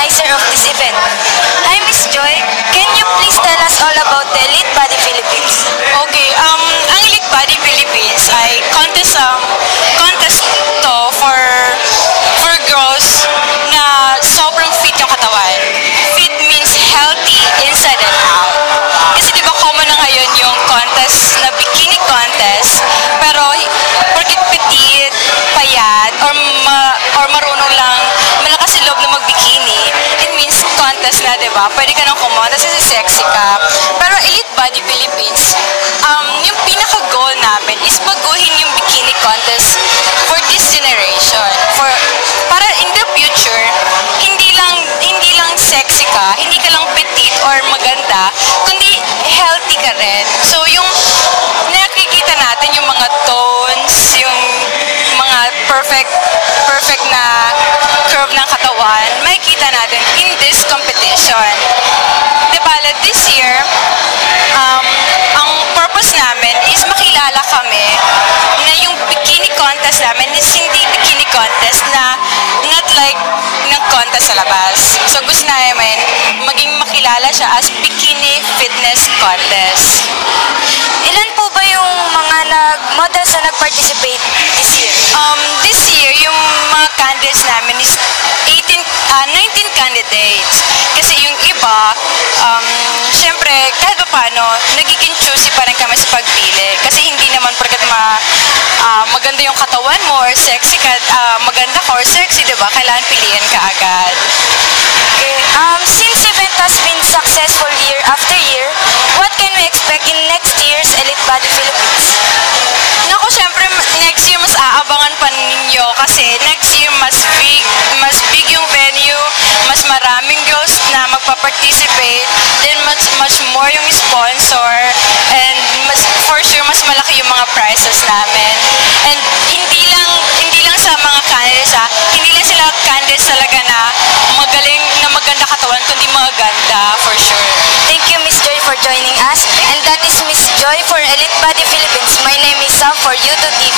organizer of this event. Hi, Miss Joy. Can you please tell us all about the Elite Body Philippines? Okay, ang Elite Body Philippines ay contest to for girls na sobrang fit yung katawan. Fit means healthy inside and out. Kasi di ba common na ngayon yung contest na bikini contest, pero porkit petite, payat, or marunong lang, malakas yung loob na magbikini, it means contest na, di ba? Pwede ka nang kumontes kasi sexy ka. Pero Elite Body Philippines, yung pinaka-goal namin is baguhin yung bikini contest for this generation. Para in the future, hindi lang sexy ka, hindi ka lang petite or maganda, kundi healthy ka rin. So yung nakikita natin yung mga tones, yung mga perfect na curve ng katawan, makikita natin in this competition. Diba, this year, ang purpose namin is makilala kami na yung bikini contest namin is hindi bikini contest na not like ng contest sa labas. So gusto namin maging makilala siya as bikini fitness contest. Ilan po ba yung mga models na nag-participate this year? This year, yung mga candidates namin is 19 candidates. Kasi yung iba, syempre, kahit pa paano, nagiging choosy pa rin kami sa pagpili. Kasi hindi naman porkat maganda yung katawan mo or sexy ka, maganda ka or sexy, diba? Kailangan piliin ka agad. Okay. Since event has been successful year after year, what can we expect in next year's Elite Body Philippines? Naku, syempre, next year mas aabangan pa ninyo kasi next year mas big yung venue, mas maraming girls na magpa-participate, then much more yung sponsor, and for sure mas malaki yung mga prizes namin. And hindi lang sa mga candidates, hindi lang sila candidates talaga na magaling na maganda katawan, kundi maganda for sure. Thank you, Miss Joy, for joining us. And that is Miss Joy for Elite Body Philippines. My name is Sam for YouTube TV.